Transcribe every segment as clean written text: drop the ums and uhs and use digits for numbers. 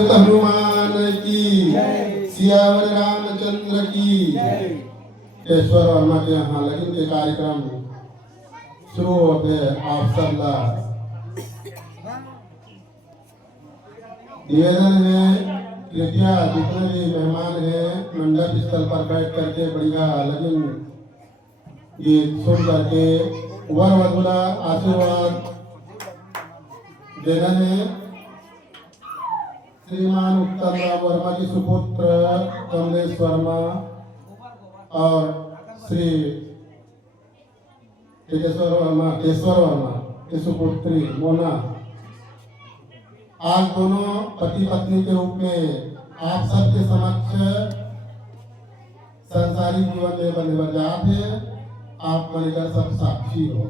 हनुमान की सियावर रामचंद्र की। ईश्वर वर्मा के यहाँ लगन के कार्यक्रम शुरू होते हैं। आप सबका निवेदन है, कृपया जितने भी मेहमान हैं मंडप स्थल पर बैठ करके बढ़िया लगन गीत सुन करके वर वधुला आशीर्वाद देना है। श्रीमान उत्तम राम वर्मा की सुपुत्र कमलेश वर्मा और श्री केशवर वर्मा की सुपुत्री मोना आज दोनों पति पत्नी के रूप में आप सबके समक्ष संसारिक जीवन में बने बजात है। आप मनिका सब साक्षी हो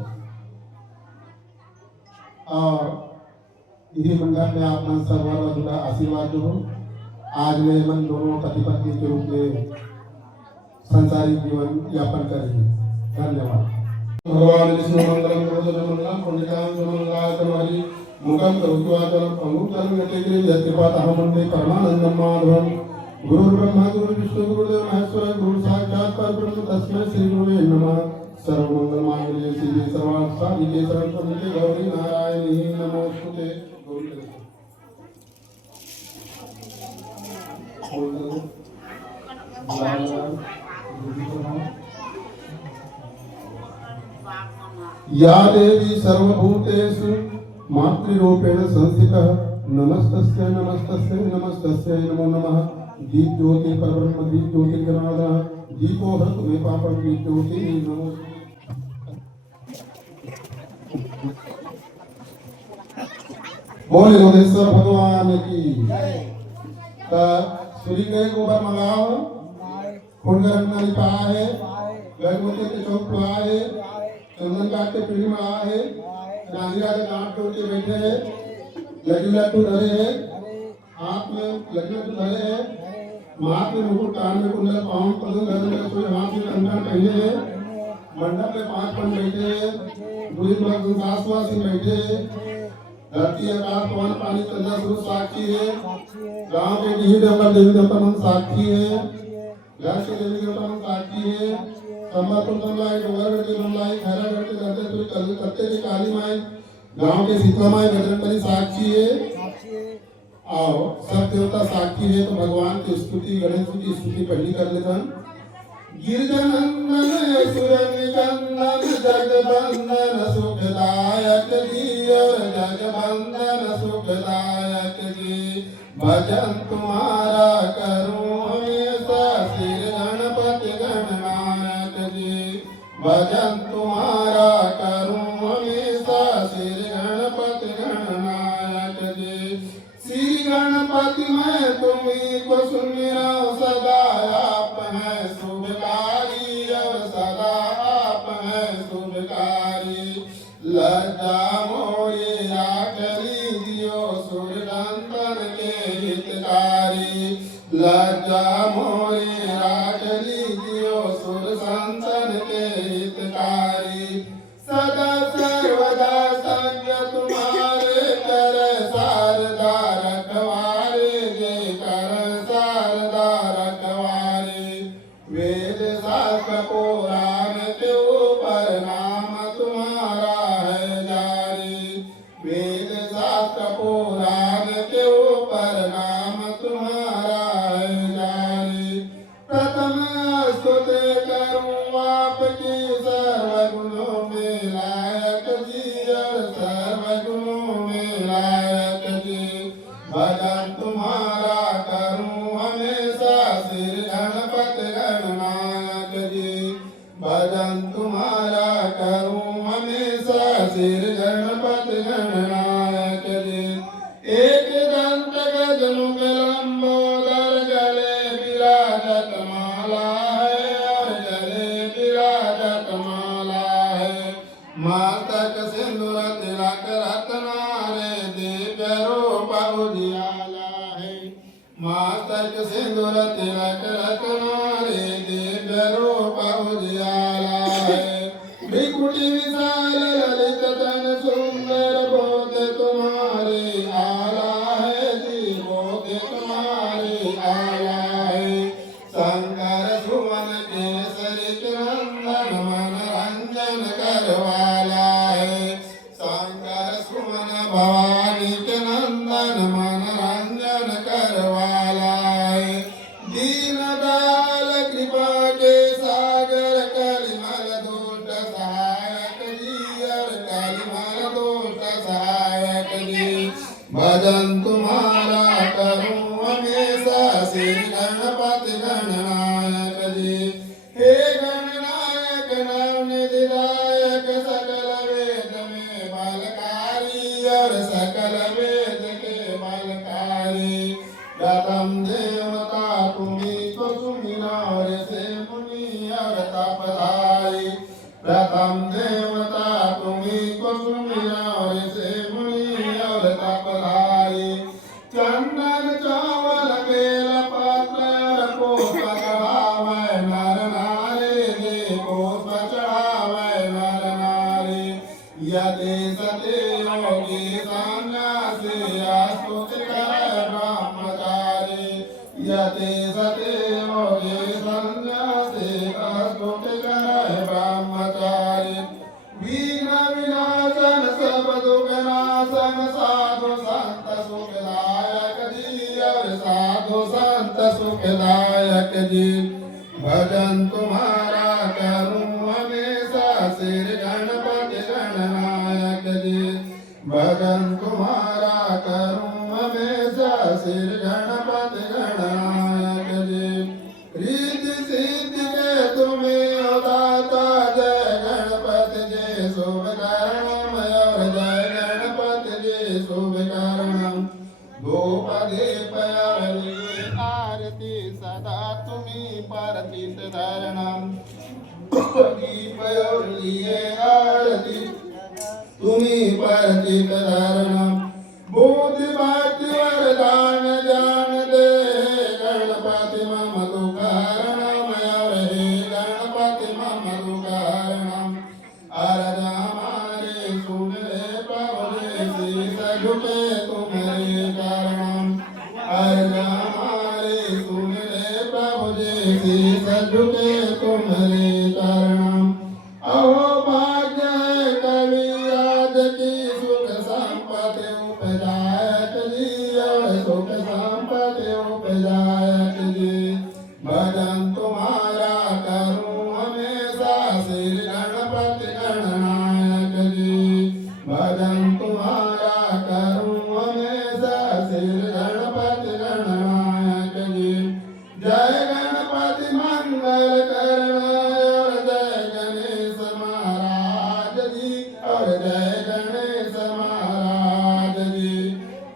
और यही मंडप में आप मन सब वधुला आशीर्वाद दो। आज मैं मन दोनों पति पत्नी के रूप में संसारिक जीवन यापन करेंगे। धन्यवाद। भगवान विष्णु मंगलम करोतु मंगलम पुण्यकाम मंगलाय तमहरि मुखम करोतु आचरम अंगुत्तरम यतेग्रे यत्कृपातः वन्दे परमानन्दं माधवम्। गुरुर्ब्रह्मा गुरुर्विष्णु गुरुदेव महेश्वर गुरु साक्षात् परब्रह्म तस्मै श्री गुरुवे नमः। सर्वमंगलमांगल्ये शिवे सर्वार्थ साधिके शरण्ये गौरी नारायणी नमोस्तुते। या देवी सर्वभूतेषु मातृरूपेण संस्थितः नमस्तस्यै नमस्तस्यै नमस्तस्यै नमो नमः। दीप ज्योति परब्रह्म दीप ज्योति जनार्दन दीपो हृत मे पापं दीप ज्योति नमो। बोले गोदेश्वर भगवान की। सूर्य के गोबर मंगाओ खुणगरम नाली पाए गणपति के चौक पर आए चंदन काट के पीढ़ी में आए नाजिया के गांठ तोड़ के बैठे हैं। लड्डू लड्डू धरे हैं हाथ में लड्डू लड्डू धरे हैं हाथ में मुकुट कान में कुंडल पाँव पदों घर में सोए हाथ में कंगन पहने हैं। मंडप में 5 पन बैठे हैं दूरी पर आसवासी बैठे हैं। धरती आकाश पवन पानी चंद्र सूरज साक्षी है। गांव के देवी देवता मन साक्षी है। घर के देवी देवता मन साक्षी है। संबलपुर बनलाई डोगरगढ़ के बनलाई खैरागढ़ के दर्देपुरी कलकत्ते की काली माई गांव के शीतला माई बजरंगबली साक्षी है। आओ सब देवता साक्षी है तो भगवान की स्तुति गणेश की स्तुति पहली कर लेना। गिरजनंदन असुर निकंदन जगबंदन सुखदायक जी और जगबंदन सुखदायक जी। भजन तुम्हारा करूं हमेशा श्री गणपति गणनायक जी। भजन तुम्हारा करूं हमेशा श्री गणपति गणनायक जी। श्री गणपति मैं तुम्हीं को सुमिरा सदा आप हैं शुभकारी और सदा आप हैं शुभकारी। लज्जा मोरे राख लीजियो सुरनंदन के हितकारी। लज्जा मोरे राख लीजियो सुर संतन के हितकारी। सदा सर्वदा संग तुम्हारे कर शारदा रखवारे जे कर शारदा रखवारे। वेद शास्त्र पुराण के ऊपर नाम तुम्हारा है जारी। वेद शास्त्र पुराण के ऊपर नाम तुम्हारा है जारी। प्रथम स्तुति करूं आपकी सर्वगुणों में लायक जी और सर्वगुणों में लायक जी। भजन तुम्हारा करूं हमेशा श्री गणपति गणनायक जी। भजन तुम्हारा करूं हमेशा श्री गणपति गणनायक जी। एक दंत गजमुख लंबोदर गले विराजत माला है और गले विराजत माला है। मातक सिंदूर तिलक रत्नारे दिव्य रूप उजियाला है। मातक सिंदूर तिलक रत्नारे दिव्य रूप उजियाला है। भ्रिकुटी विशाल ललित तन सुंदर बोध तुम्हारे आला है जी बोध प्रथम देवता तुम्ही कुसुमिनार से मुनि और तपधारी प्रथम देवता तुम्ही कुसुमिनार से मुनि और तपधारी चंदन चावल बेल पत्र पुष्प चढ़ावे नर नारी दे पुष्प चढ़ावे नर नारी यदि सते योगी सन्यासी स्तुति करे ब्रह्मचारी यदि सते योगी सन्यासी स्तुति करे ब्रह्मचारी वीणा विनाशन सब दुख नाशन साधु संत सुखदायक जी और साधु संत सुखदायक जी भजन तुम्हारा करूं हमेशा सिर गणपति गणनायक जी भजन तुम्हारा करूं हमेशा सिर गणपति गणनायक जी रिद्धि सिद्धि के तुम्हें उदाता जय गणपति जी शुभ करणम और जय गणपति जी शुभ करणम धूप दीप आरती सदा तुम्ही परतित धरणम दीप और लिए आरती तुम्ही परतित धरणम बुद्धि भक्ति वरदान ज्ञान दे गणपति मम दुःखहरणम और हे गणपति मम दुःखहरणम अरज हमारे सुन रे प्रभु रे शीस झुके तुम्हारे कारणम अरज हमारे सुन रे प्रभु रे शीस झुके तुम्हारे कारणम अहो भाग्य है कवि आज की सुख संपत्ति उपजायक जी और सुख संपत्ति उपजायक जी भजन तुम्हारा करूं हमेशा श्री गणपति गणनायक जी भजन तुम्हारा करूं हमेशा श्री गणपति गणनायक जी जय गणपति मंगल करनाय और जय गणेश महाराज जी और जय गणेश महाराज जी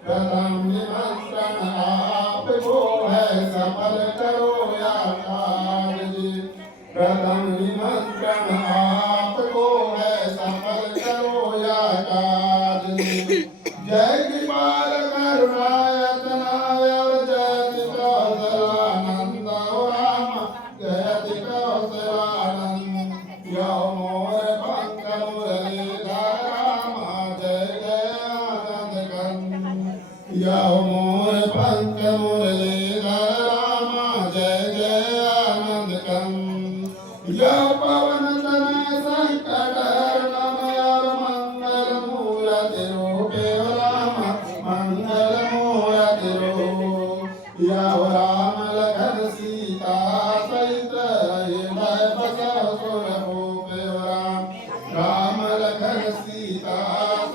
प्रथम निमंत्रण आपको है सफल करो या काज जी प्रथम निमंत्रण आपको है सफल करो या काज जी जय कृपाल करुणायतनाय और जयति कौशलानंद राम जयति कौशलानंद यो मोर पंक मुरलीधर राम जय जय आनंद कंद यो मोर पंक मुरलीधर राम जय जय आनंद कंद यो पवन तनय संकट हरणम और मंगल मूर्ति रूपे राम मंगल मूर्ति रूप यो राम लखन सीता सहित हृदय बसव सुर भूपे राम राम लखन सीता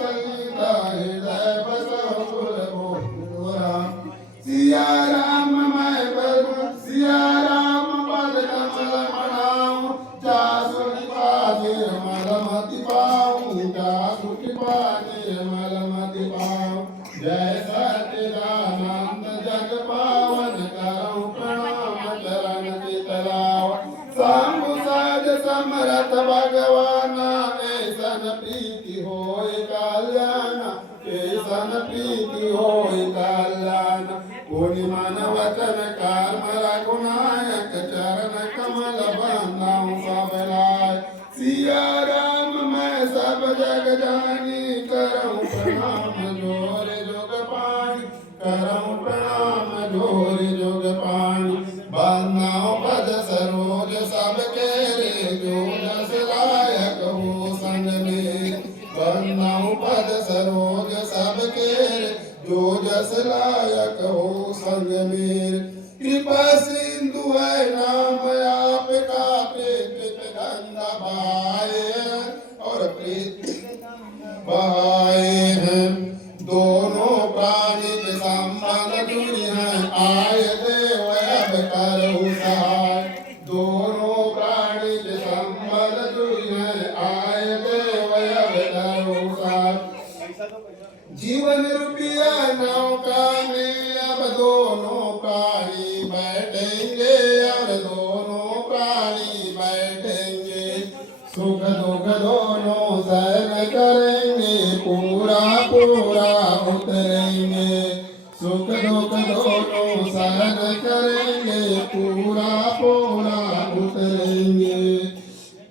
सहित हृदय बसव सुर भूपे राम सिया राम मैं बल सिया राम पद कमल मनाऊं जासु निपाति मलमति पाऊं जासु निपाति मलमति पाऊं जय सच्चिदानंद जग पावन करऊं प्रणाम चरण चितलाव शंभु साज समरथ भगवान ऐसन प्रीति होय कल्याण ऐसन प्रीति होय कल्याण पुनि मन वचन कर्म रघुनायक चरण कमल बंदाऊं सब लाय सिया राम मैं सब जग जानी करऊं प्रणाम जोर जोग पाणी करऊं प्रणाम जोर जोग पाणी बंदाऊं पद सरोज सबके रे जो जस लायक हो संग में बंदाऊं पद सरोज सबके रे जो जस लायक हो संग मेरे कृपा सिंधु है नाम आपका प्रीत गंगा बहाए और प्रीत बहाए हैं दोनों प्राणी के संबंध जुड़ी हैं आए देव अब करो सहाय दोनों प्राणी के संबंध जुड़ी हैं आए देव अब करो सहाय जीवन रुपया नौका में अब दोनों प्राणी बैठेंगे और दोनों प्राणी बैठेंगे, सुख दुख दोनों सहन करेंगे, पूरा पूरा उतरेंगे, सुख दुख दोनों सहन करेंगे, पूरा पूरा उतरेंगे।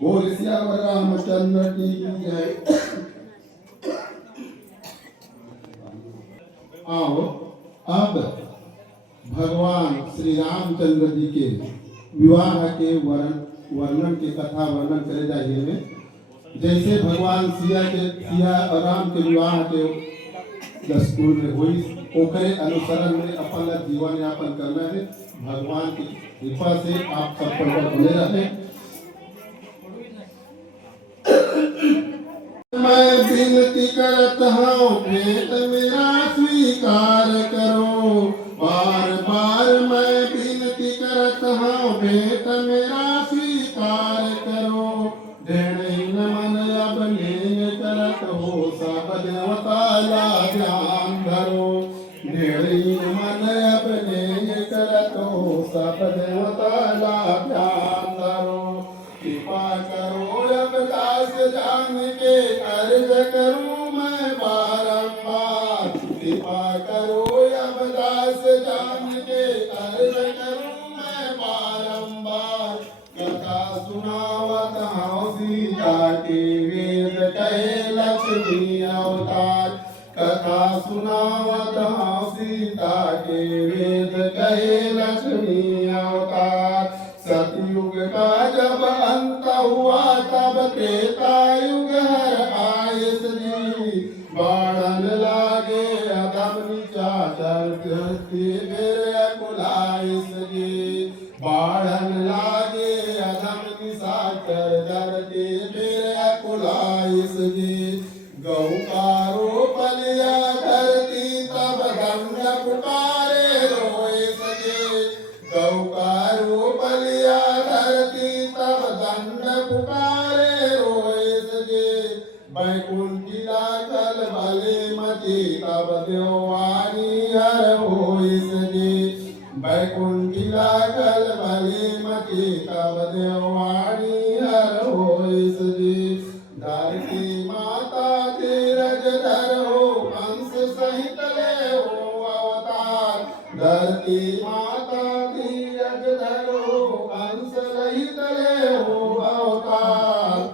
बोल सियावर रामचंद्र की जय। आओ अब भगवान श्री रामचंद्र जी के विवाह के वर्णन के कथा वर्णन करे जाइए में, जैसे भगवान सिया और राम के विवाह के दस्तूर में हुई, ओकरे अनुसरण में अपन जीवन यापन करना है। भगवान की कृपा से आप सब पर बने रहे। मैं विनती करत हूँ भेंट मेरा स्वीकार करो, बार बार मैं विनती करत हूँ भेंट मेरा स्वीकार करो, ढेर मन अब लेन करत हो सब देवता ला ध्यान धरो, ढेर मन अब लेन करत हो सब देवता ला ध्यान धरो, कृपा करो अब दास जान के अर्ज करूं मैं बारंबार, कृपा करो अब दास जान के अर्ज करूं मैं बारंबार, कथा सुनावत हूँ सीता के वेद कहे लक्ष्मी अवतार, कथा सुनावत हूँ सीता के वेद कहे लक्ष्मी अवतार, सतयुग का जब अंत हुआ तब त्रेता युग हर आयस जी, बाणन लागे अधम निशाचर धरती फिर अकुलायस जी, बाणन लागे अधम निशाचर धरती फिर अकुलायस जी, गौकारो पलिया धरती तब दंड पुकारे रोए सजे, गौकारो पलिया धरती तब दंड पुकारे रोए सजे, बैकुंठी लागल भले मची तब देवानी हर होए सजे, बैकुंठी लागल भले मची तब देवानी हर होए सजे, धरती माता धीरज धर हो अंश सहित ले हो अवतार, धरती माता धीरज धर हो अंश सहित ले हो अवतार,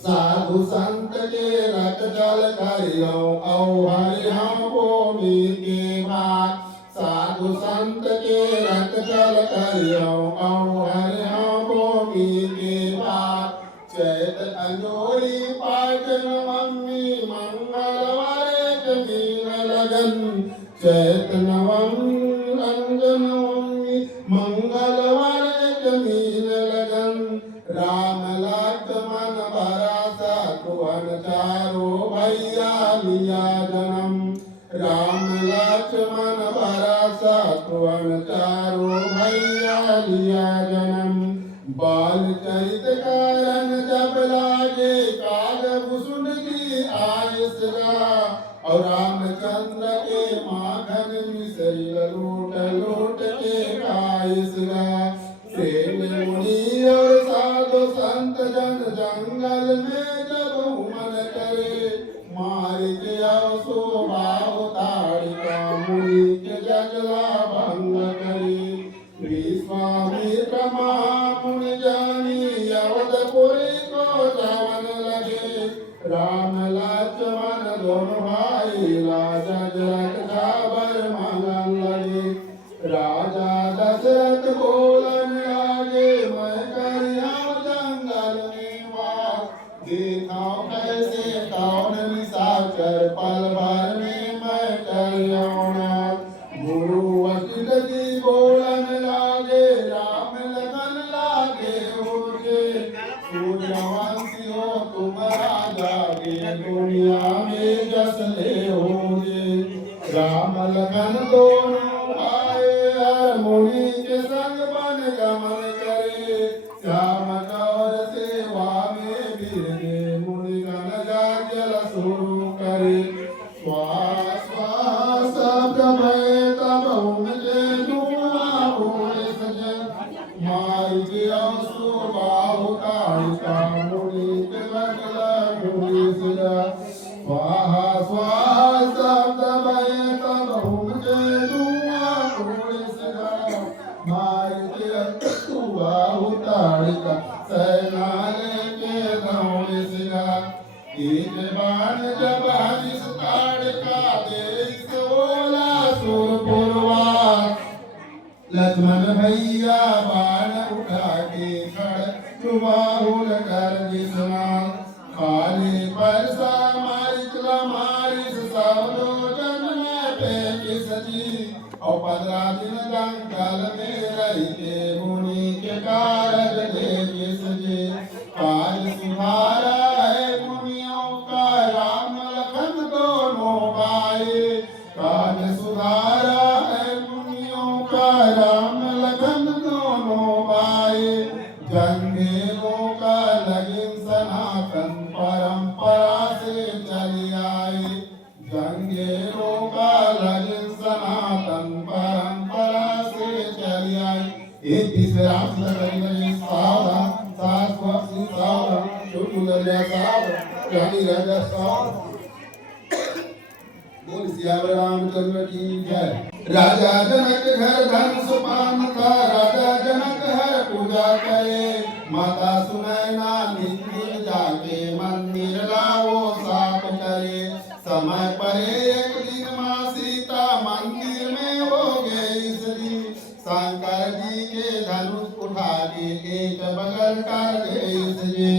साधु संत के रख जल करियो औ हरि हम भूमि के भाग, साधु संत के रख जल करियो औ हरि हम भूमि के भाग, चैत अंजोरी पाठ नवमी मंगलवार जमीन लगन, चैत नवमी मंगलवार जमीन लगन, राम लक्ष्मण भरा शत्रुघ्न चारो भैया लिया जन्म, राम लक्ष्मण भरा शत्रुघ्न चारो भैया लिया जन्म, बाल चरित कारण जब लागे काग भूषण की आयस गा, और रामचंद्र के माखन मिश्री लूट लूट के खायस गा, प्रेम मुनि और साधु संत जन जंगल में जब उमन करे, मार के स्वभाव ताड़िका मुनि के जगला भंग करे, विश्वामित्र महामुनि जानी अवधपुरी को जावन लगे, राम लक्ष्मण दोनों भाई राजा जनक जाबर मांगन लगे, राजा दशरथ बोलन लागे मैं करिया जंगल में वास, देखा कैसे कौन निशाचर पल भर में मैं करिया, गुरु वशिष्ठ जी बोलन लागे राम लगन लागे होके, सूर्यवंशी हो तुम राजा के दुनिया में जस ले होगे, राम लगन दोनों आए हर मुनि के संग बन गमन करे, श्याम गौर सेवा में बिरगे मुनि गण जाजल शुरू करे, श्वास श्वास शब्द भय तब उमजे लक्ष्मण भैया बाण उठा के खड़ बाहुल कर जिसमान खाली परसा मारिच सावलो जन्म पे किस जी और 15 दिन जंगल में रही के मुनि के कारज दे किस जी काज सुधारा है मुनियों का राम लखन दोनों भाई काज सुधारा है मुनियों का राम लखन दोनों भाई जंगलों का लगिन सनातन परंपरा से चली आई जंगलों का लगिन सनातन परंपरा से चली आई एक तीसरे राम लगे सावधान सास वासी सावधान छोटू लगे सावधान रानी राजा सावधान बोल सियावर रामचंद्र की जय। राजा जनक घर धन सुपान था राजा जनक हर पूजा करे माता सुनैना नित्य जाके मंदिर लाओ साफ करे समय पर एक दिन माँ सीता मंदिर में हो गई श्री शंकर जी के धनुष उठा के एक बगल कर गई श्री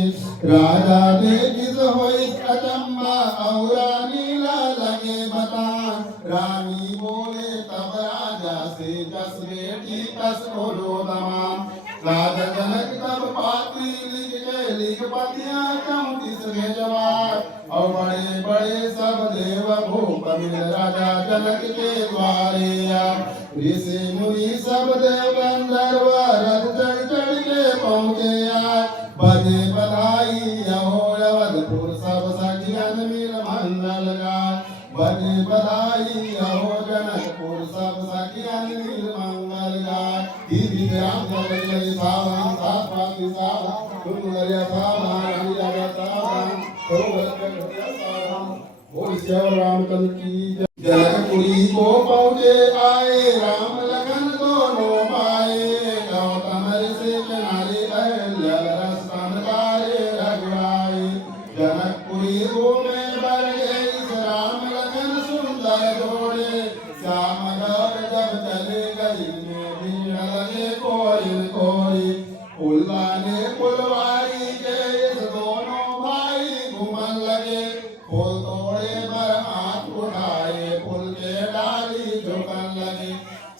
राजा देखिस होई अचंबा और नीला लगे बतान रानी बोले तब राजा से जस बेटी कस बोलो तमाम राजा जनक तब पाती लिख पतियां चौंतीस में जवार और बड़े बड़े सब देव भूप मिल राजा जनक के द्वारे ऋषि मुनि सब देव गंधर्व रथ चढ़ चढ़ के पहुँचे बजे बधाई अवधपुर सब सखियन मिल मंगल गाय बजे बधाई अहो जनकपुर सब सखियन मिल मंगल गाय दीदी राम जगत सावन सात पाती सावन सुंदरिया सावन रानी राजा सावन बोल श्याम रामचंद्र की जय। जनकपुरी को पहुँचे आए राम लखन दोनों पाए गौतम ऋषि किनारे अहल्या रस्तन तारे रघुराई जनकपुरी में बढ़ गई राम लखन सुंदर जोड़े श्याम गौर जब चले गई में भीड़ लगे कोई कोई पुल्ला ने पुलवारी के इस दोनों भाई घूमन लगे पुल तोड़े पर हाथ उठाए पुल के डाली झुकन लगे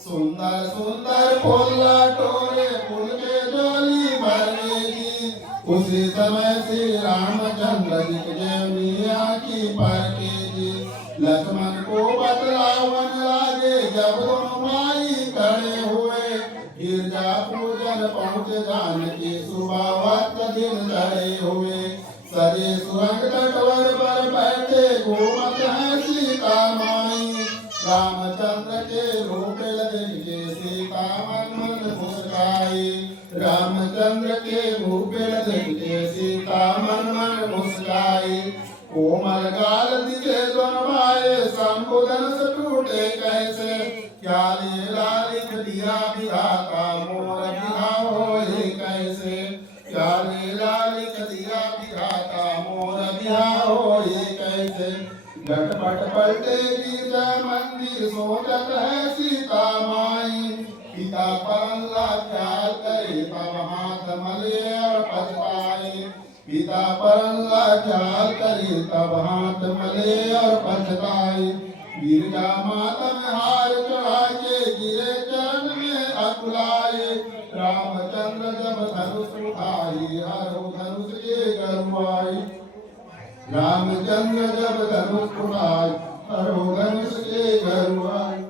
सुंदर सुंदर पुल्ला टोरे पुल के डोली भर गई उसी समय श्री रामचंद्र जी के मिया की पर के जी लक्ष्मण को बतलावन लागे जब दोनों भाई खड़े हुए गिरजा पूजन पहुँच जानकी सुबह वक्त दिन चढ़े हुए सजे सुरंग तटवर पर बैठे घूमत है सीता माई रामचंद्र के रूप लगे सीता मन मन मुस्काई रामचंद्र के रूप लगे सीता मन मन मुस्काई कोमल गाल दिखे दोनों संबोधन से टूटे कैसे क्या लीला लिख दिया विधाता मोर विधा होए कैसे क्या लीला लिख दिया विधाता मोर विधा होए कैसे झटपट पलटे गिरजा मंदिर सोचत है सीता माई पिता परल्ला ख्याल करे तब हाथ मले और पछताए पिता परल्ला ख्याल करे तब हाथ मले और पछताए गिरजा माता में हार चढ़ा के गिरे चरण में अकुलाए रामचंद्र जब धनुष उठाई हरो धनुष के गरुआई रामचंद्र जब धनुष उठाई हरो धनुष के गरुआई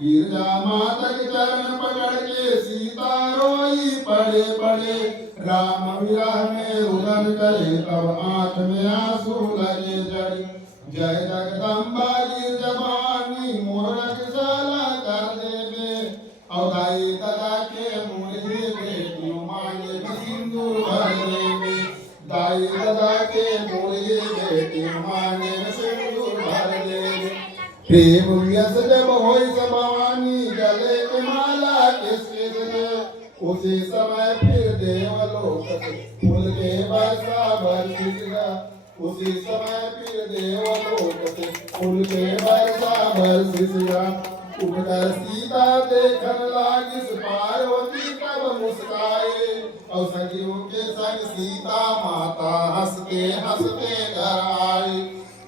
गिरजा माता के चरण पकड़ के सीता रोई पड़े पड़े राम विरह में रुदन करे तब आंख में आंसू लगे जड़ी जय जगदम्बा गिरजा भवानी मोर रक्षाला कर देवे अवधाई दादा के मुझे बेटियों मांगे सिंदूर भर देवे दाई दादा के मुझे बेटियों मांगे सिंदूर भर देवे प्रेम यस जब होई भवानी गले के माला किसके दिले उसी समय फिर देवलोक फूल के वर्षा बरसेगा उसी समय फिर देवलोक से फूल के वर्षा बरसेगा उठकर सीता देखन लागी पार्वती तब मुस्काए और सखियों के संग सीता माता हंसते हंसते घर आई।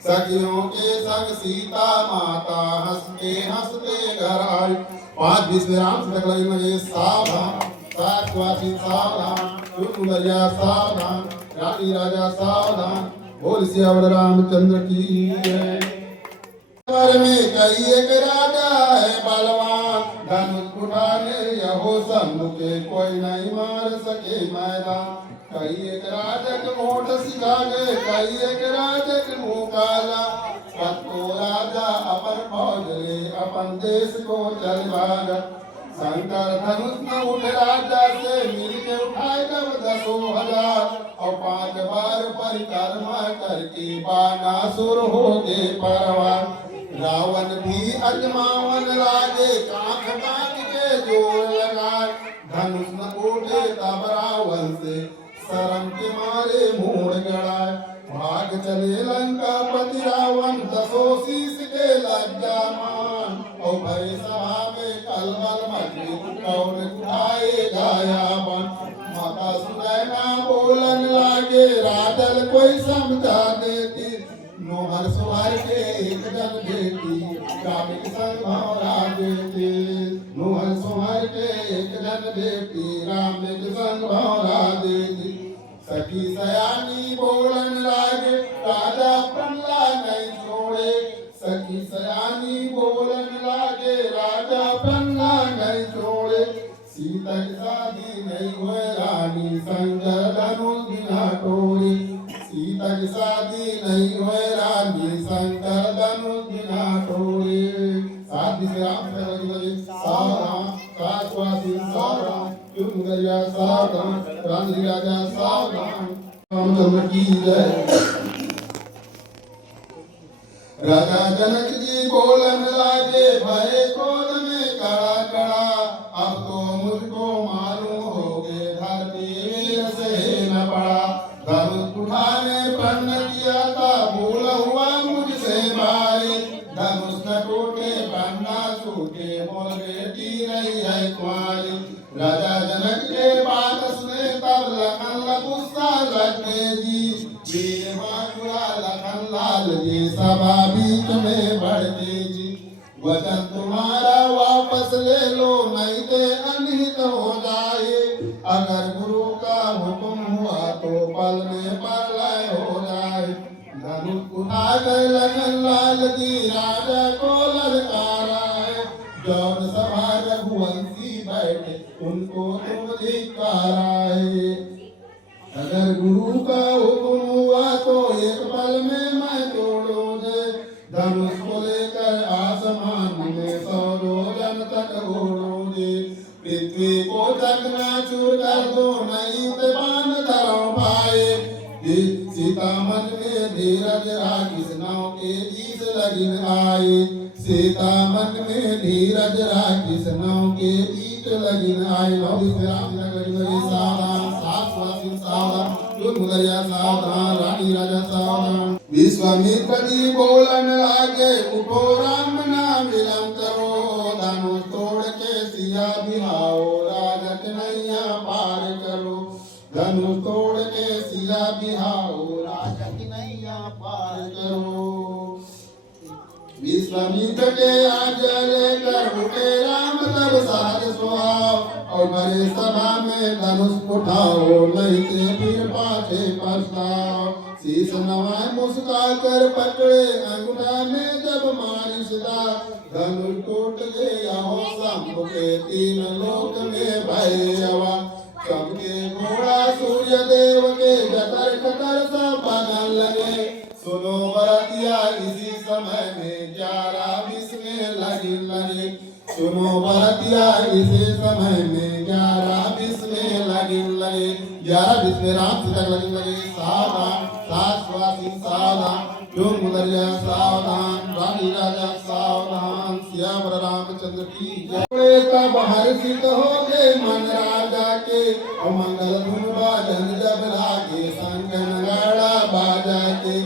सखियों के संग सीता माता हंसते हंसते घर आई। 5 विश्राम से तक लगे सावधान, सातवासी सावधान, सुंदरिया सावधान, रानी राजा सावधान। बोल सियावर रामचंद्र की जय। में कई एक राजा है बलवान, धनुष उठाने यहो सम्मुखे कोई नहीं मार सके मैदान। कई एक राजक ओठ सिखा गए, कई एक राजक मुँह काला। सत्तो राजा अपन फौज ले अपन देश को चल भागा। शंकर धनुष न उठ राजा से मिलके उठाए जब 10,000 और 5 बार परिक्रमा करके बानासुर हो गए परवान। रावण भी अजमावन लागे, कांख कांख के जोर लगाए। धनुष न उठे तब रावण से शर्म के मारे मोड़ गड़ाए। भाग चले लंकापति रावण 10 शीश के लज्जा मान। और भरे सभा में कलबल मची कौन उठाए गायाबन। माता सुनैना बोलन लागे राजल कोई समझा देती। नोहर सुहर के एक जन बेटी रामिक संग भौरा देती। नोहर सुहर के एक जन बेटी रामिक संग भौरा देती। सखी सयानी बोलन लागे राजा प्रहलाद नहीं छोड़े। सखी सयानी बोलन लागे राजा प्रहलाद नहीं छोड़े। सीता की शादी नहीं हुए रानी संजय धनुष बिना तोड़े। सीता की शादी नहीं हुए रानी शंकर धनुष बिना तोड़े। साथ विश्राम सावधान, सातवासी सावधान, सुंदरिया सावधान, रानी राजा सावधान। रामचंद्र की जय। राजा जनक जी बोलन लागे भय क्रोध में कड़ा कड़ा। अब तो मुझको मालूम हो गए धरती वीर से न पड़ा। धनुष उठाने प्रण किया था भूल हुआ मुझसे भाई। धनुष न टूटे पन्ना सूखे मोर बेटी रही है कुंवारी। राजा जनक के बात सुने तब लखन गुस्सा लगे जी। वीर मांगुआ लखन लाल जी सभा बीच में बढ़ते जी। वचन तुम्हारा वापस ले लो नहीं ते अनहित हो जाए। अगर गुरु का हुक्म हुआ तो पल में प्रलय हो जाए। धनुष उठा कर लखन लाल जी राजा को ललकारा है। जौन सभा रघुवंशी बैठे उनको तुम धिक्कारा है। अगर गुरु का हुक्म हुआ तो एक पल में मैं तोड़ूंगे। धनुष को लेकर आसमान में 100 योजन तक उड़ूंगी। पृथ्वी को चकनाचूर कर दो नहीं ते बाण धरो पाए। सीता मन में धीरज राखिस नाव के बीच लगिन आए। सीता मन में धीरज राखिस नाव के बीच लगिन आए। सावधान, सातवासी सावधान, सुंदरिया सावधान, रानी राजा सावधान। विश्वामित्र जी बोलन लागे उठो राम नाम विलंब करो। धनुष तोड़ के सिया बिहाओ राजक नैया पार करो। धनुष तोड़ के सिया बिहाओ राजक नैया पार करो। विश्वामित्र के आज्ञा लेकर उठे राम तब साज सुहाव। और बड़े सभा में धनुष उठाओ नहीं ते फिर पाछे पछताओ। शीश नवाए मुस्का कर पकड़े अंगूठा में जब मारी सदा। धनुष टूट गया हो शंभु के 3 लोक में भैरवा। सबके घोड़ा सूर्य देव के जतर कतर सब बगल लगे। सुनो बरतिया इसी समय में 11 विष में लगे। सुनो बरतिया इसी समय में 11 विष में लगे। 11 विष में राम सीता लगे। सावधान, सातवासी सावधान, सुंदरिया सावधान, रानी राजा सावधान। सियावर रामचंद्र की जय। तब हर्षित हो गए मन राजा के और मंगल धुन बाजन जब लागे संग नगाड़ा बाजा के।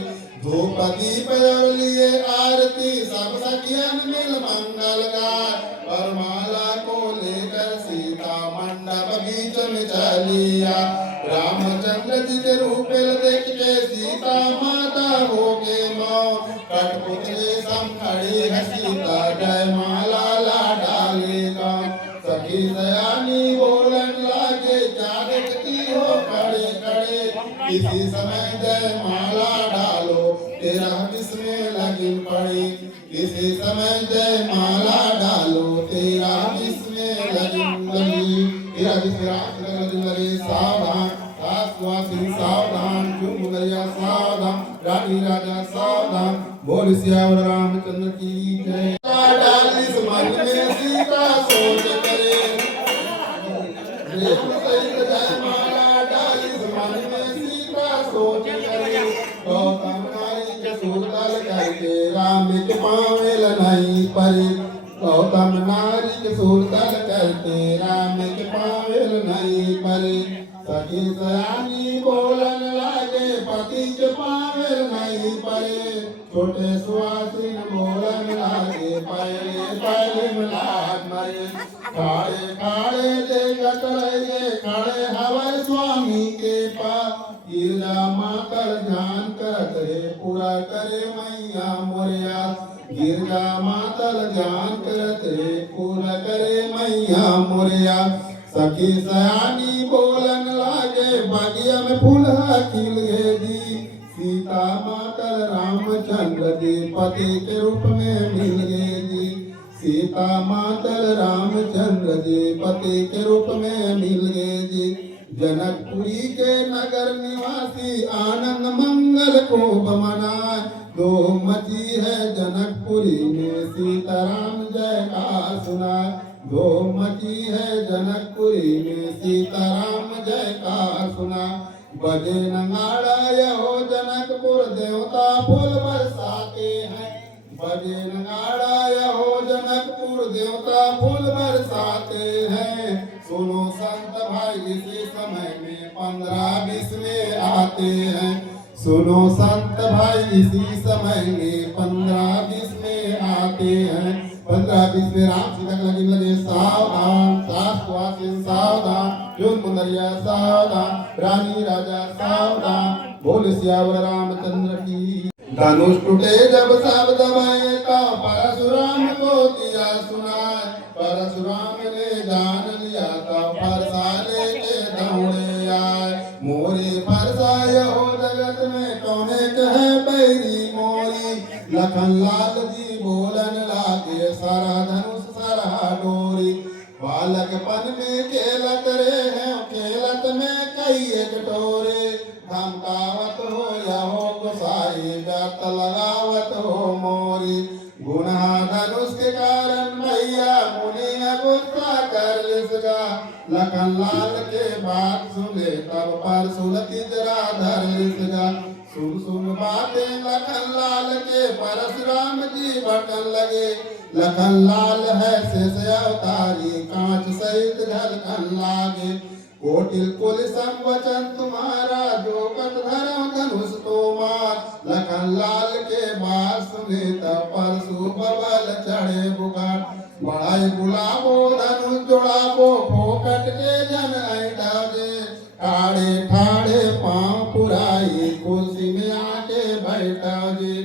धूप दीप लिए आरती सब सखी सखियन मिल मंगल गाय। वरमाला को लेकर सीता मंडप बीच में चलिया। रामचंद्र जी के रूप देख के सीता माता हो के मौत। कठपुतली सम खड़ी है सीता जय माला ला डालेगा। सखी सयानी बोलन लागे क्या देखती हो खड़े खड़े। इसी समय जय माला डालो तेरा विस्मय लगी पड़ी। इसी समय जय माला डालो तेरा विस्मय लगी। तेरा विस्मय लगी सावधान सासुआसी सावधान चुमुंदरिया सावधान रानी राजा सावधान। बोल सियावर रामचंद्र की जय। डालिस मन में सीता सोच करे प्रेम सहित जय माला डालिस मन में सीता सोच करे। गौतम नारी के सूतल करके राम के पावेल नहीं परे। गौतम नारी के सूतल करके राम के पावेल नहीं परे। सखी सयानी बोलन लागे पति के पावेल नहीं परे। छोटे सुहासिन बोलन लागे पहले पहले मिलाद मरे। खाड़े खाड़े देखत रहिए खड़े हवै स्वामी के पास। गिरजा मातर ध्यान करत रे पूरा करे मैया मोरिया। गिरजा मातर ध्यान करत रे पूरा करे मैया मोरिया। सखी सयानी बोलन लागे बगिया में फूल खिल गे जी। सीता माता रामचंद्र जी पति के रूप में मिल गए जी। सीता माता रामचंद्र जी पति के रूप में मिल गए जी। जनकपुरी के नगर निवासी आनंद मंगल को मनाए। दो मची है जनकपुरी में सीताराम जयकार सुनाए। दो मची है जनकपुरी में सीताराम जयकार सुना। बजे नगाड़ा यहो जनकपुर देवता फूल बरसाते हैं। बजे नगाड़ा यहो जनकपुर देवता फूल बरसाते हैं। सुनो संत भाई इसी समय में 15-20 में आते हैं। सुनो संत भाई इसी समय में 15-20 में आते हैं। 15-20 में राम सीता लगे लगे सावधान सासुआसिन सावधान चुनमुंदरिया सावधान रानी राजा सावधान। बोल सियावर रामचंद्र की। धनुष टूटे जब सब दबाए तो परशुराम को दिया सुनाए। परशुराम ने जान लिया तो फरसा लेके दौड़े आए। मोरी फरसाय हो जगत में कौने कहे बैरी मोरी। लखन लाल जी बोलन लागे सारा धनुष सारा डोरी। बालकपन में खेलत रे हैं खेलत में कई एक टोरे। धमकावत हो या हो गुसाई गत लगावत हो मोरी। गुनाह धनुष के कारण भैया मुनि गुस्सा कर लिसगा। लखन लाल के बात सुने तब पर सुलती जरा धर लिसगा। सुन सुन बातें लखन लाल के परशुराम जी बटन लगे। लखन लाल है शेष अवतारी कांच सहित झलकन लागे। कोटिल कुल संवचन तुम्हारा जो कट धरो धनुष तोमार। लखन लाल के बात सुने तब परशु बबल चढ़े बुखार। बढ़ाई गुलाबो धनुष जोड़ाबो फोकट के जन ऐठा दे। ठाड़े ठाड़े पांव पुराई कुर्सी में आके बैठा जी।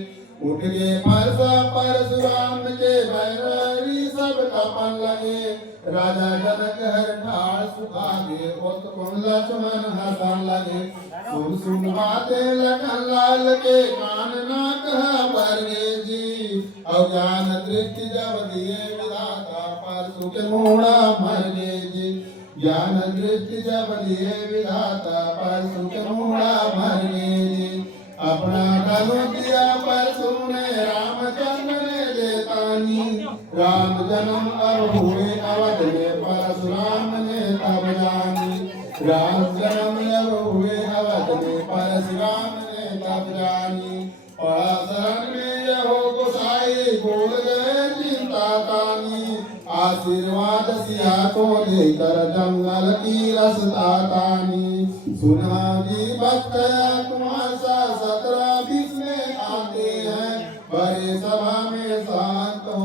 उठ के फरसा परशुराम के बैरी सब कपन लगे। राजा जनक हर ठाड़ सुखा गे उत्पन्न लक्ष्मण हंसन लगे। सुन सुन बातें लखन लाल के कान ना कहा बरगे जी। अज्ञान दृष्टि जब दिए विधाता परशु के मोड़ा मर गे जी। ज्ञान दृष्टि जब दिए विधाता परशु के मोड़ा मर गे जी। अपना धनुष दिया परशु ने रामचंद्र ने देतानी। राम जन्म अब हुए अवध में परशुराम ने तब जानी। राम जन्म अब हुए अवध में परशुराम ने तब जानी। पड़ा शरण में यहो गोसाई बोल गए चिंता तानी। आशीर्वाद सिया को लेकर जंगल की रसता तानी। सुना जी बच गया कुमासा 17-20 में आते हैं। बड़े सभा में शांत हो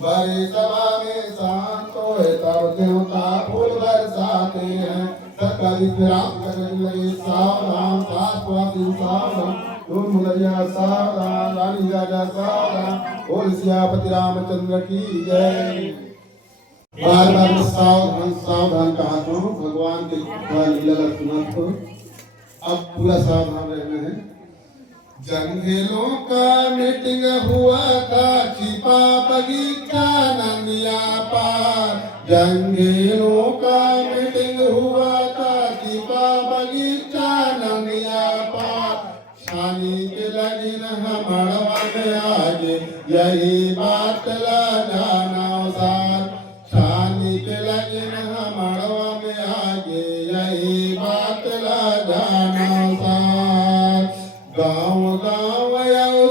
बड़ी सभा में शांत होए तब देवता फूल बरसाते हैं। सबका विश्राम करने लगे सावधान सातवासी सावधान धूम मुलैया सावधान रानी राजा सावधान बोल सियापति रामचंद्र की जय। बार बार सावधान सावधान कहा तो भगवान के लीला सुना तो अब पूरा सावधान रहना है। जंगलों का मीटिंग हुआ था छिपा बगीचा नंदिया पार। जंगलों का मीटिंग हुआ था छिपा बगीचा नंदिया पार। छानी के लगन हमारा में आगे यही बात लगाना सार। छानी के लगन हमारा में आगे यही बात लगाना सार। गाँव गाँव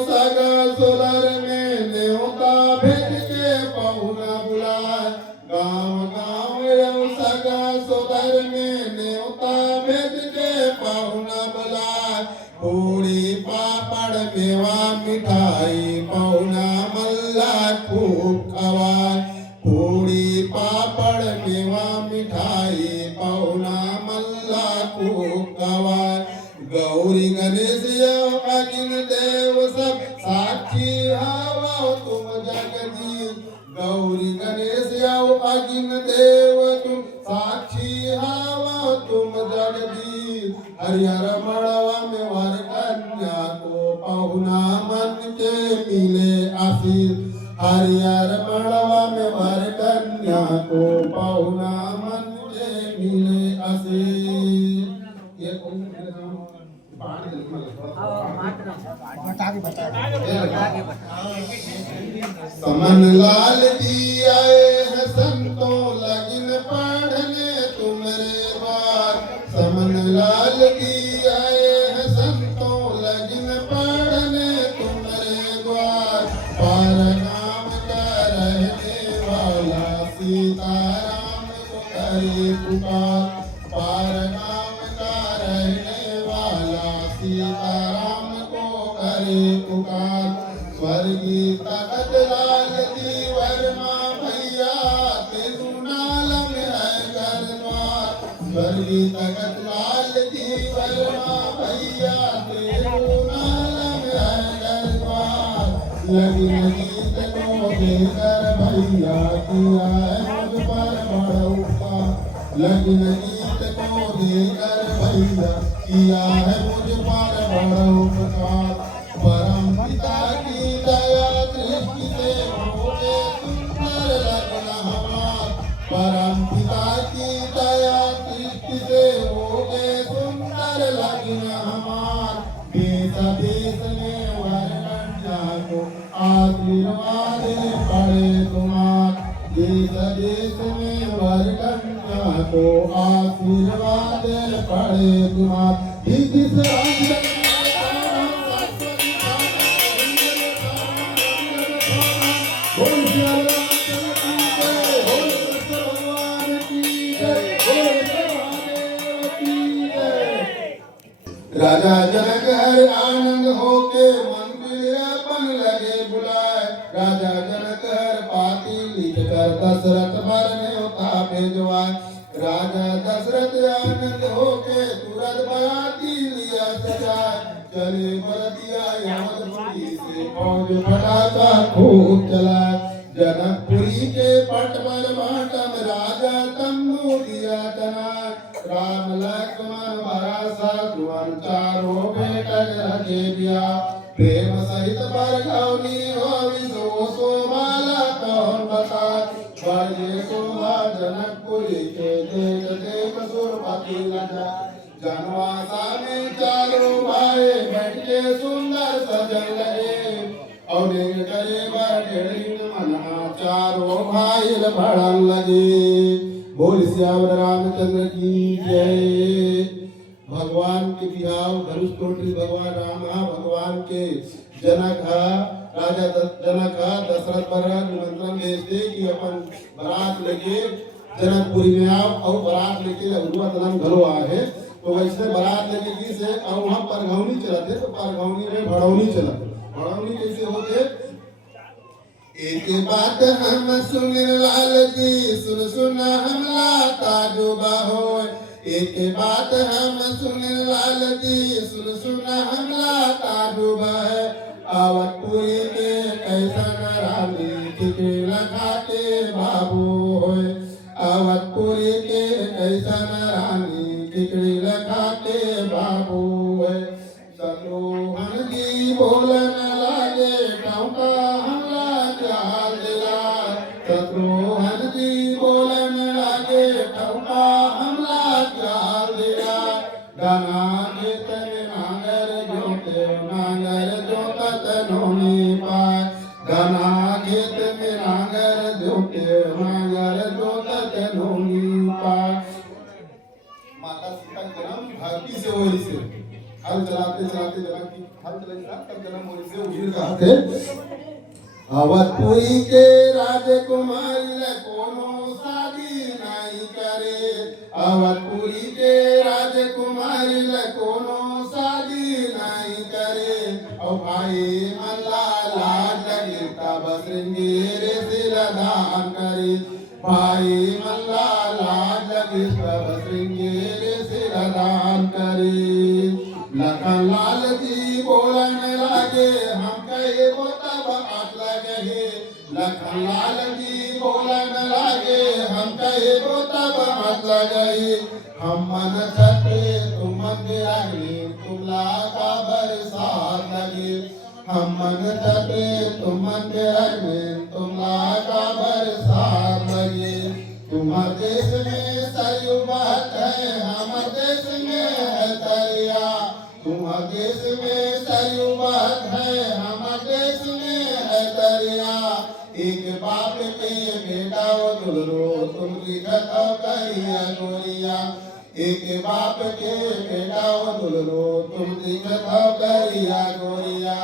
सगा सुलर में न्योता भेज के पहुना बुलाए। गाँव गाँव सगा सुलर में न्योता भेज के पहुना बुलाए। पूरी पापड़ मेवा मिठाई पहुना मल्ला खूब खवाए। पूरी पापड़ मेवा मिठाई पहुना मल्ला खूब खवाए। गौरी गणेश अगिन देव सब साक्षी हवा तुम जगदीश। गौरी गणेश अगिन देव तुम साक्षी हवा तुम जगदीश। हरिहर मड़वा में वर कन्या को पहुना मन के मिले आशीष। हरिहर मड़वा में वर कन्या को पहुना मन के मिले आशीष। ये समन लाल जी आए हैं संतों लगिन पढ़ने तुम्हारे द्वार। समन लाल जी आए हैं संतों लगिन पढ़ने तुम्हारे द्वार। पार नाम का रहने वाला सीताराम को करे पुकार। पार नाम का रहने वाला सीताराम को करे पुकार। स्वर्गीय तखत लाल जी वर्मा भैया तेरू नाल में है घर द्वार। स्वर्गीय तखत लाल जी वर्मा भैया तेरू नाल में है घर द्वार। लगी गीत को देकर भैया किया है मुझ पर बड़ा उपकार। लगी गीत को देकर भैया किया है मुझ पर बड़ा उपकार। परम पिता की दया दृष्टि से होके सुंदर लगन हमार। परम पिता की दया दृष्टि से होके सुंदर लगन हमार। देश देश में वर कन्या को आशीर्वाद पड़े तुम्हार। देश देश में वर कन्या को आशीर्वाद पड़े तुम्हार। राजा जनक हर आनंद होके मंदिर अपन लगे बुलाए। राजा जनक हर पाती लिख कर दशरथ पर न्योता भेजवाए। राजा दशरथ आनंद होके तुरंत बराती लिया सजाए। चले बरतिया यमदपुरी से फौज पटाखा खूब चलाए। जनकपुरी के पट पर बाटम राजा तम्बू दिया तनाए। राम लक्ष्मण भरा साधुवन चारों बेटन रखे दिया। प्रेम सहित बरगौनी हो विसो शोभाला कौन बताए। बड़े शोभा जनकपुरी के देख देख सुरपति लगा। जनवासा में चारों भाई बैठ के सुंदर सजल रहे। और करे बड़े मना चारों भाई भड़न लगे। बोल श्यावर रामचंद्र की जय। भगवान के बिहाव धनुष टोटी भगवान राम भगवान के जनक राजा जनक दशरथ पर निमंत्रण भेजते कि अपन बारात लेके जनकपुरी में आओ और बारात लेके अगुआ तनम घरो आए। तो वैसे बारात लेके की से और वहाँ परघौनी चलते। तो परघौनी में भड़ौनी चलते। भड़ौनी कैसे होते एक बात हम सुन लाल जी, सुन सुन हमला ताजुबा हो। एक बात हम सुन लाल जी, सुन सुन हमला ताजुबा है। आवतपुरी के कैसन रामी खिचड़ी लगा के बाबू होए। आवतपुरी के कैसन रामी खिचड़ी लगा के बाबू है। शत्रुघ्न जी बोलन लागे टौका हमला चाल दिला। शत्रुघ्न जी बोलन लागे टौका हमला चाल दिला। गाना गीत में नांगर जोतत नोनी पाय। गाना गीत में नांगर जोतत नोनी पाय। माता सीता का जन्म धरती से हुई से हल चलाते चलाते जन्म की हल चलेगा तब जन्म हुई से उड़ीर का थे। अवधपुरी के राजकुमारी ले कोनो शादी नहीं करे। अवधपुरी के राजकुमारी ले कोनो शादी नहीं करे। और भाई मल्ला लाज लगे तब श्रृंगेर सिरदान करे। भाई मल्ला लाज लगे तब श्रृंगेर सिरदान करे। लखन लाल जी बोलन लागे हम कहे वो तब आस लगे। लखन लाल जी बोलन लागे हम कहे वो तब आस लगे। हम मन छते तुम मन आगे तुम लाका बरसात लगे। हम मन छते तुम मन आगे तुम लाका बरसात लगे। तुम्हारे देश में सरयू बात है हमारे देश में है दरिया। तुम्हारे देश में सरयू बात है हमारे देश में है दरिया। एक बाप के बेटा वो दुलरो तुम लिखत करिया गोरिया। एक बाप के बेटा वो दुलरो तुम लिखत करिया गोरिया।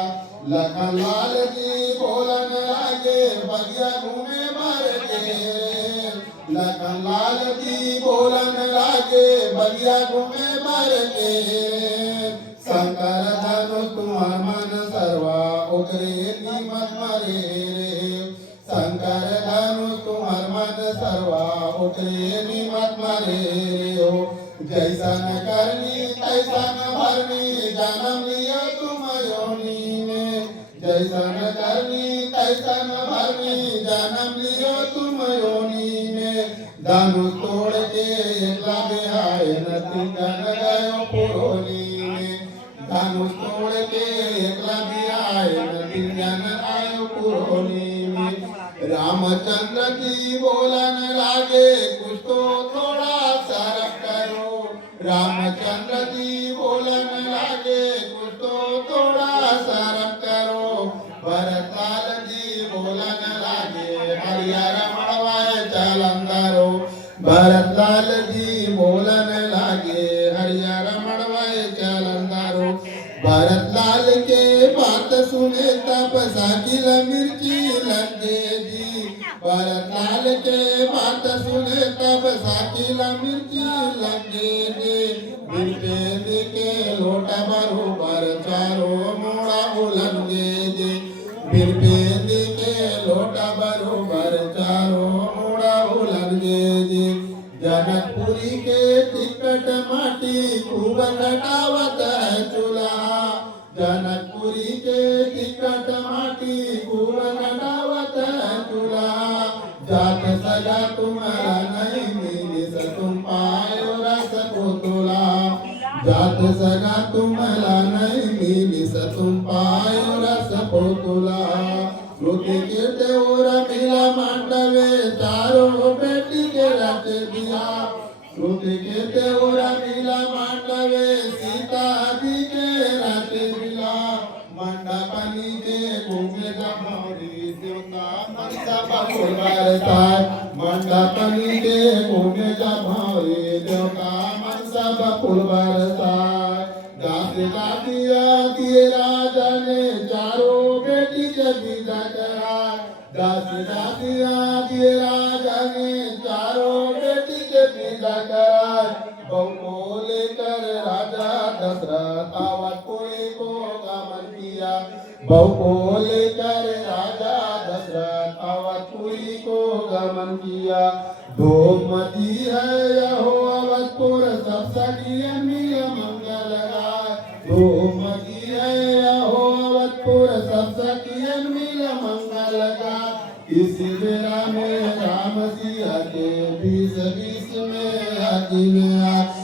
लखन लाल जी बोलन लागे बगिया घूमे मर के। लखन लाल जी बोलन लागे बगिया घूमे मर के। शंकर धनुष तुम्हार मन सर्वा उतरे नीमत मरे रे। शंकर धनुष तुम्हार मन सर्वा उतरे नीमत मरे रे हो। जैसन करनी तैसन भरनी जन्म लिया तुम योनि में। जैसन करनी तैसन भरनी जन्म लिया तुम योनि में। धनुष तोड़ के एकला बिहाय नती जन गयो पुरोनी में। धनुष तोड़ के एकला बिहाय नती जन आयो पुरोनी में। रामचंद्र जी बोलन लागे कुछ तो थोड़ा सरक करो। रामचंद्र जी बोलन लागे कुछ तो थोड़ा सरक करो। भरतलाल जी बोलन लागे हरियर मड़वाए चलंदरो। भरतलाल जी बोलन लागे हरियर मड़वाए चलंदरो। भरतलाल के बात सुने तब साकिल मिर्ची लगे जी। भरतलाल के बात सुने तब साकिल मिर्ची लगे जी। बिरपेद के लोटा बरोबर चारो मोड़ा उलंगे जी। बिरपेद के लोटा बरोबर चारो मोड़ा उलंगे जी। जनकपुरी के टिकट माटी खूब घटावत है चूल्हा। जनकपुरी के टिकट माटी खूब घटावत है चूल्हा। जात सगा तुम्हारा नहीं मिली से तुम पायो रस पुतुला। जात सगा तुम्हारा नहीं मिली से तुम पायो रस पुतुला। श्रुति के तेरा मिला मांडवे चारों बेटी के रट दिया। श्रुति के तेरा मिला मांडवे सीता जी के रट दिया। मंडपनी के घूमे गमौरी देवता मनसा बकुल बरसाए। मंडपनी के घूमे गमौरी देवता मनसा बकुल बरसाए। दास दादिया दिए राजा ने चारों बेटी के विदा कराए। दास दादिया दिए राजा ने चारों बेटी के विदा कराए। बहू को लेकर राजा दशरथ अवधपुरी को गमन किया। बहू को लेकर राजा दशरथ ज्योति को गमन किया। दो मती है यहो अवधपुर सब सखियन मिल मंगल गाय। दो मती है यहो अवधपुर सब सखियन मिल मंगल गाय। इस बेरा में राम सिया के बीस बीस में अगिन आए।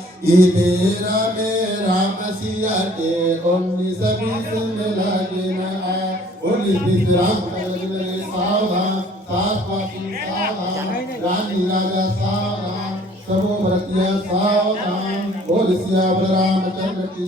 बेरा में राम सिया के 19-20 में लगिन आए। 19-20 राम लगे सावधान, सास पासी सावधान, रानी राजा सावधान, सबो भरतिया सावधान। बोल सिया रामचंद्र की